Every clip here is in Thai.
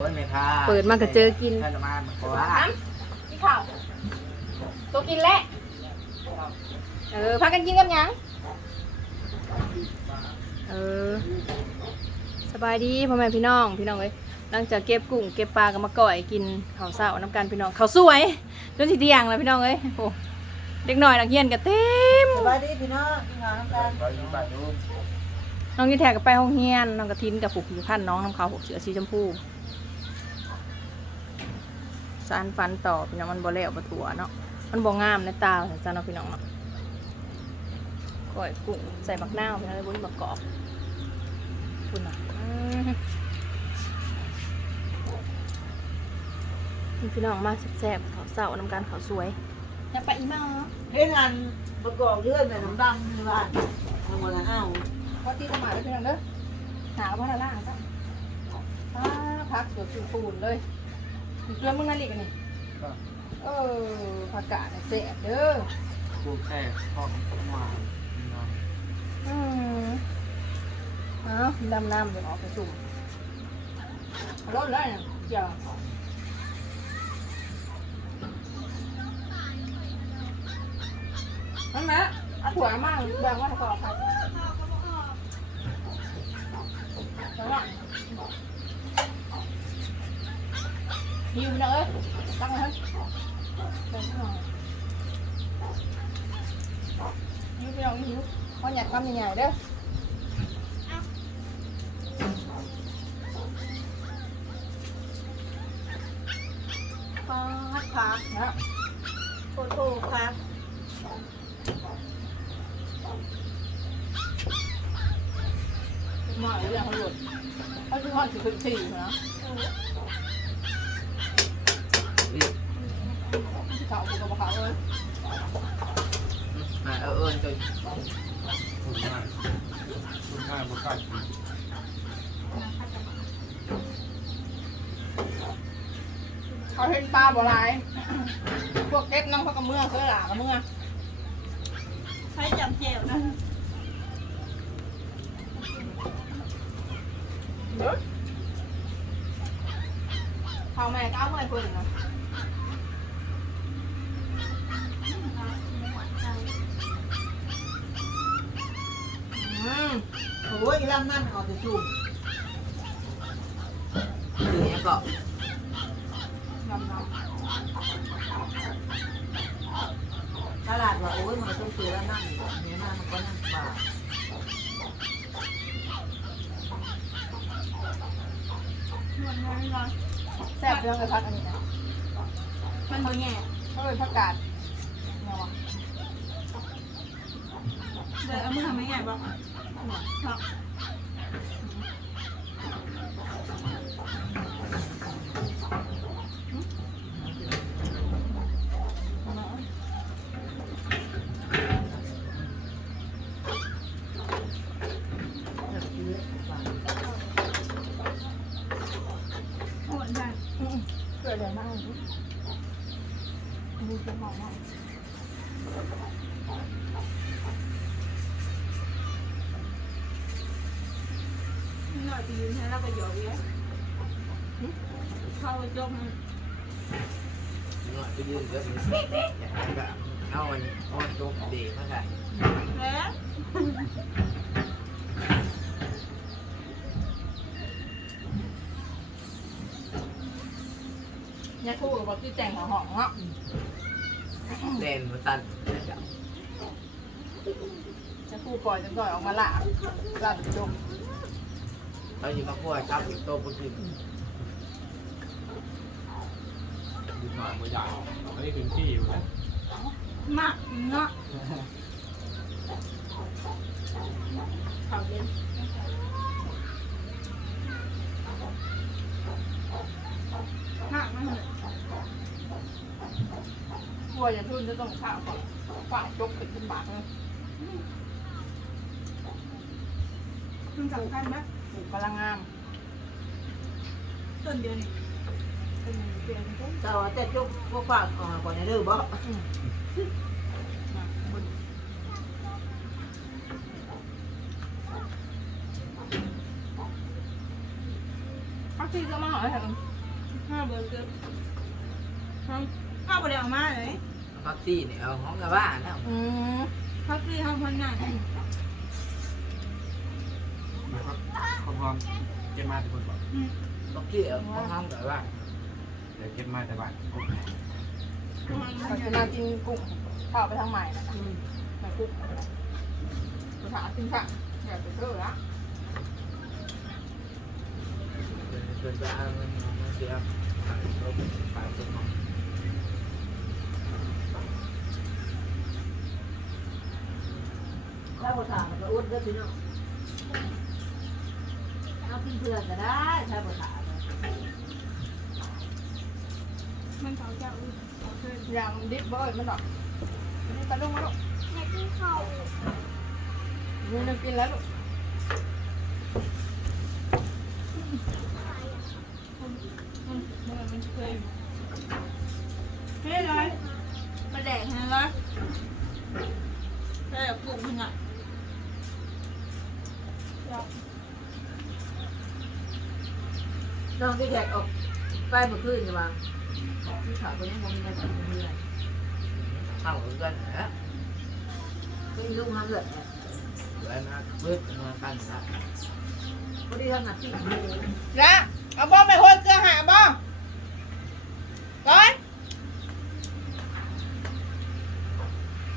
โอ้ยแม่ค้าเปิดมาก็เจอกินท่านมาเพราะว่ากินข้าวตัวกินแล้วเออพากันกินกับหยังเออสบายดีพ่อแม่พี่น้องพี่น้องเอ้ยหลังจากเก็บกุ้งเก็บปลาก็มาก่อยกินข้าวเช้าน้ำกันพี่น้องข้าวสวยจนสิเที่ยงแล้วพี่น้องเอ้ยโอ้เด็กหน่อยนักเรียนก็เต็มสบายดีพี่น้องพี่น้องน้ำกันไปอยู่บ้านนู้นน้องยี่แทกก็ไปห้องเรียนน้องกระทินกับผูกอยู่ขั้นน้องน้ำขาวหกเสือสีชมพู สารฟันต่อพี่น้องมันบ่แล้วบ่ถั่วเนาะมันบ่งามในตาสันๆเนาะพี่น้องเนาะก่อยกุ้งใส่บักนาวพี่น้องเลยบุ้นบักกอกคุณน่ะอืมนี่พี่น้องมาแซ่บๆข้าวเสาน้ำกันข้าวสวยอยากไปอีมาเหรอเฮ็ดงานประกอบเรื่องเนี่ยน้ำดำในบ้านทำหมดแล้วเอ้าพอตีสมาเลยพี่น้องเด้อหาว่าละล่างซะป้าพักเดี๋ยวกินปูนเลย มีเกลือมึงนั่นอีกอันนี่ก็เออผักกาดเนี่ยแซ่บเด้อกูแค่พ่อมาเนาะอืมเอาดำน้ำเดี๋ยวออกไปสุ่มเอารถเลยเนี่ยเจ้านั่นแหละเอาถั่วมาแบ่งว่าจะขอครับแล้วก็ หิวนะเอ้ยตั้งไว้ให้แบ่งให้หน่อยหิวพี่น้องหิวเพราะอยากทำใหญ่ๆเด้อปาดผักนะโคตรโคตรผักมาเรื่องเขาหลุดเขาคือห้องสี่สี่นะ นี่ เขาคือกับเขาเลยมาเออเอิญจนคุณมากคุณมากบุคคลเขาเห็นปลาบ่หลายพวกเก็บน้ำเขากับเมื่อเคยหลากับเมื่อใช้จำเจียวนะเด้อเขาแม่ก้าวเมื่อคนนะอืม โอ้ยลำนั่นออก จะชุ่มคือเนี้ยก็น้ำน้ตลาดว่าโอ้ยมันต้องซื้อแล้วนั่งเนื้อหนั่งมันก็นั่งป่าแซ่บเรื่องเลยพักอันนี้นะมันบ่แง่เขาเป็นผักกาดเนี่ยวะเดี๋ยวเอามือทำไม่ไงบ้างครับ อืมเกลือเดือดมากเลยดูเสียงหอมมาก หน่อยไปยืนให้เราไปหยอกเยอะเข้าไปจมหน่อยไปยืนก็เป็นสิ่งอย่างแบบเอาอันเอาอันตัวเด็กมาใส่แล้วเนี่ยคู่กับบอกที่แต่งของหอมเนาะเล่นมาตันเนี่ยคู่ปล่อยจนก่อยออกมาละละจม เราอยู่มาพวกครับอยู่โตปุ๊บปุ๊บดูหน่อยมือใหญ่ไม่ได้ถึงที่อยู่นะมากเนาะเขาเย็นมากมากเลยกลัวจะทุ่นจะต้องข้าวก่อนฝ่ายจกเป็นขึ้นบากเลยคุณสำคัญไหมป ลูกกำลังงามต้นเดียวนี่เป็นเปลี่ยนเป็นแต่ว่าแต่จุกพวกฝากออกก่อนในเรื่องบ่พักที่ก็มาหน่อยเถอะห้าเบอร์เกินห้องห้าบริเอามาเลยพักซี่เนี่ยเอาห้องกับบ้านนะอืมพักที่ห้องพันงานนะครับ พร้อมๆเก็บมาทุกคนบอกพักซี่เอาห้องห้องกับบ้านเดี๋ยวเก็บมาแต่บ้านเราจะมากินกุ้งข้าวไปทางใหม่นะคะใหม่กุ้งภาษากินค่ะอยากไปเจอละเดินไปเอาเงินมาเสียฝากรถฝากซื้อของถ้าบทถามมันก็อุดได้พี่น้อง เอากินเพื่อนก็ได้ถ้าบทถามมันเขาจะอุ้ยเขาเคยอย่างดิบเบอร์มันหรอกนี่ตะลุงมาลูกแม่กินข้าวนี่นึงกินแล้วลูกมันมันเคยเฮ้ยเลยมาแดกฮะเลยแต่ปลูกมันอะ น้อง ที่แขกออกไปเมื่อคืนจะวางที่เขาคนนี้มันมีอะไรกินเพื่อนเข้ากันนะก็อีลูกห้ามเลือดสวยมากมืดมากันนะพอดีทำหนักที่มือนะเอาบ้องไปโหดเกลือหาบ้องก่อน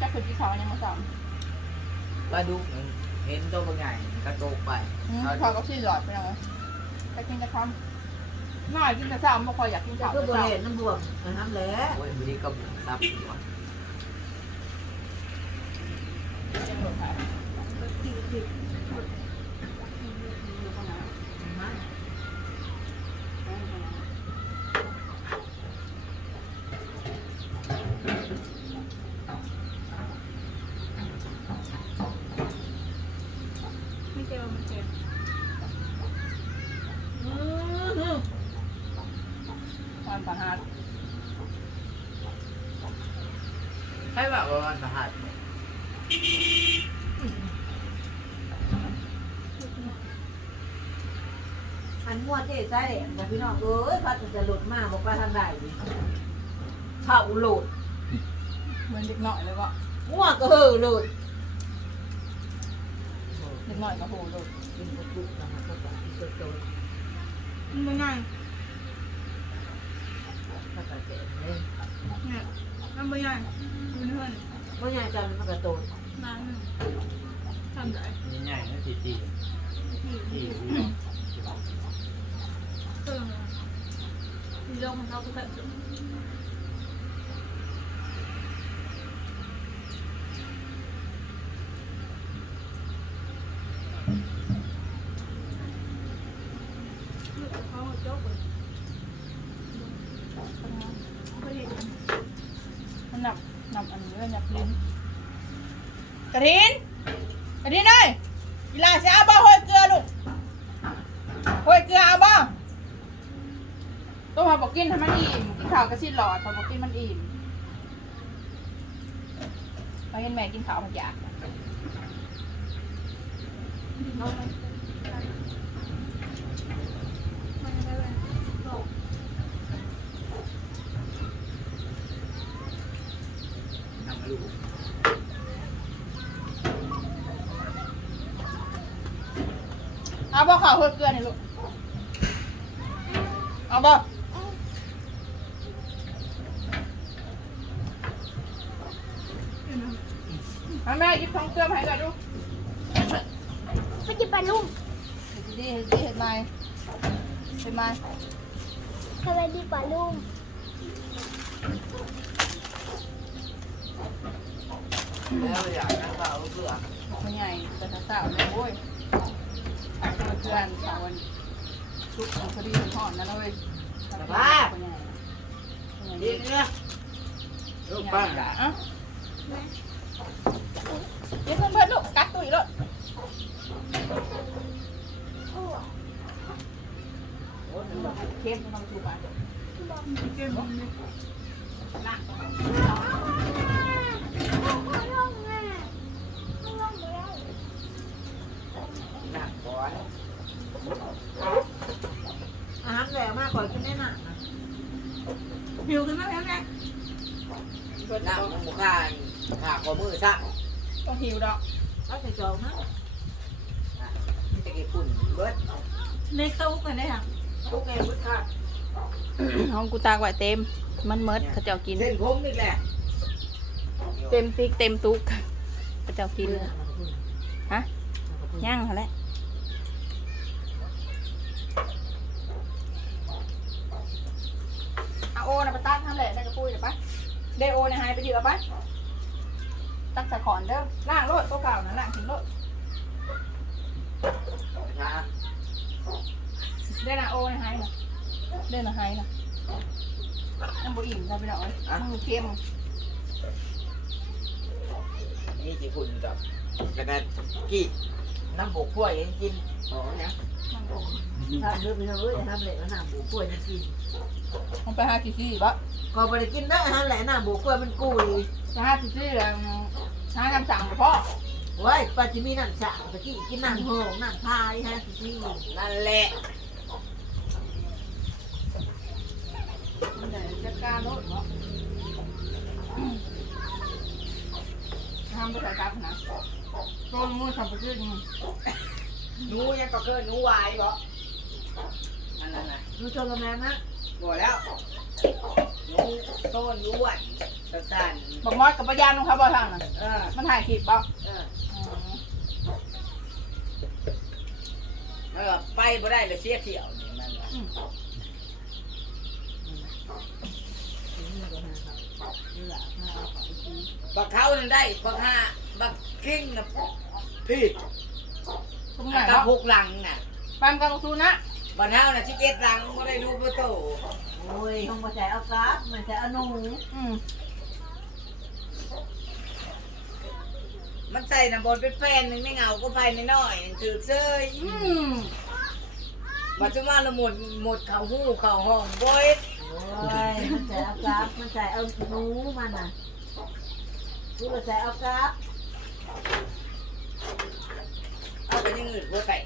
จะคือที่เขาเนี่ยมาสามว่าดูเห็นตัวเป็นไงกระโตกไปเขาก็ชี้หลอดไปเลยไปกินกระทำ น้อยกินกระซ้ำไม่ค่อยอยากกินจะข้าวคืกอระบริซ้เวณน้ำบวมน้ำแหล่โอ้ยวันนี้ก็บุกซับอยู่ว่ะ ไม่เจอมันเจ็บำความ สาหัสให้แบบว่ามันสหัสอันมัวเจ๊ใส่แต่พี่น้องเอ้ยพัดมันจะหลุดมากบอกว่าทางใดเข่าหลุดเหมือนเด็กหน่อยเลยว่ะมัวก็เห่อหลุดเด็กหน่อยก็โหดูกินกระปุกนะครับก็ต้องที่โตมันเป็นไงๆถ้าเกิดเจ็บเลยเนี่ยมันเป็นไงดูเพื่อนเพราะยายจำมันก็โตนานทำได้นี่ใหญ่นะทีทีที่ทีเติมที่ลงของเขาก็แบบ เขาโจ๊กเลยไม่เห็น มันหนักหนักอัน นี้เลยหนักลิ้นกระถินกระถินเลยกีฬาเสียเอาบ้าโหยเกลือลูกโหยเกลือเอาบ้าต้องมาบอกกินให้มันอิ่มกินข้าวกระซิบหลอดพอบอกกินมันอิ่มไปเห็นแม่กินข้าวมันอยาก มันได้เลยบอก นำลูก เอาบ่ข้าวโหยเกลือนี่ลูก เอาบ่เอาแม่หยิบทองเกลือมาให้ก่อนดูไปจิบปลาลุ่มเห็ดดีเห็ดดีเห็ดไม้เห็ดไม้ทำไมดีปลาลุ่มแล้วอยากนั่งเปล่าเพื่อมันใหญ่แต่ถ้าสาวเนี่ยโอ้ยขายตัว เพื่อนสาววันชุกของคดีหอนนั่นเลยคนใหญ่คนใหญ่ยิงเนี่ยลูกป้าเดี๋ยวเพื่อนเพื่อนลูกกัดตุ้ยลูกเข้มต้องชูไปเก็บมันเลย นั่ง หนักก่อน อาหารแหววมากกว่ากินได้หนักนะ เหิวขึ้นมาแล้วแม่ น้ำมันบุคานขาขอมือซะต้องหิวดอกเอาใส่จอกนะมันจะกี่ปุ่นเบิดในตู้กันได้ค่ะทุกแกพุทธะห้องกูตากไว้เต็ม มันเมดเขาเจ้ากิน เส้นผมนี่แหละเต็มติ๊กเต็มตุกเขาเจ้ากินฮะย่างเขาแหละเอาโอนะไปตักทำแหละได้กระปุยเดี๋ยวไป เดโอนะหายไปเยอะไปตักใส่ขอนเด้อล่างรถตัวเก่านะล่างทิ้งรถนะเด้นะโอนะหายนะเด้นะหายนะน้ำบุอิ่มเราไปหน่อยมือเค็มมีกี่ปุ่นกับแล้วก็กี่ น้ำบกกล้วยยังกินอ๋อเนี่ยทำเรื่องไปเลยทำเลยหน้าบูกล้วยกินมันไปหากี่ซี่บะก็ไปกินได้ฮะแหละหน้าบูกล้วยมันกุยจะหากี่ซี่แล้วหาคำสั่งกับพ่อไว้ปัจจุบันน้ำสาวตะกี้กินน้ำหงน้ำพายฮะที่นั่นแหละมันไหนจัดการรถเนาะทำไปใส่กลับนะ ต้นมือทำไปขึ้นหนูยังก็เคยหนูวายบ่นั่นนั่นน่ะดูชมกันแม่นะบอกแล้วหนูต้นหนูอ้วนสั้นบอกมอดกับปะยานของเขาบ่ทางน่ะๆเออมันถ่ายคลิปบ่เออเออไปบ่ได้เลยเสียเที่ยวนี่นั่นแหละนี่แหละถ้าเอาไปซื้อบักเขานั่นได้บักห้า บักคิงนะพี่ตรงไหนกับเนาะหกหลังน่ะปามกลางตูนะบันเฮาน่ะสิบเอ็ดหลังบ่ได้รู้ประตูโอ้ยห้องมาใส่เอากราฟมาใส่เอาหนูอืมมันใส่น้ำบนเป็นแป้นหนึงไม่เหงาก็ภายในน้อยถือเซยอืมมาจะมาละหมดหมดเขาหู้เขาห้องบ่อยโอ้ยมันใส่เอากราฟมันใส่เอาหนูมันน่ะคือมาใส่เอากราฟ เอา ไปยังอื่นบ่ใส่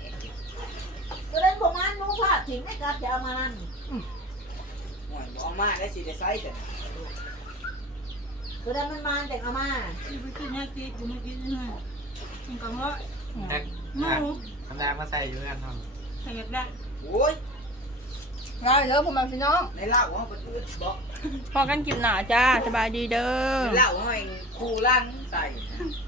ก็ได้ประมาณหนูพาดถิ่นไม่กราฟจะเอามานั่นหวยบ่เอามาได้สิได้ใส่แต่ก็ได้มันมาแต่เอามาอยู่ไปกินเนี่ยตีอยู่ไม่กินเนี่ยมันก็ว่าแท็กหมูทำแดงมาใส่อยู่กันทใครอยากได้โอ้ยง่ายเด้อพ่อแม่พี่น้องในเหล้าเฮาบ่ตื้อบ่พอกันกินหนาจ้าสบายดีเด้อในเหล้าเฮาเองคู่ลังใส่อ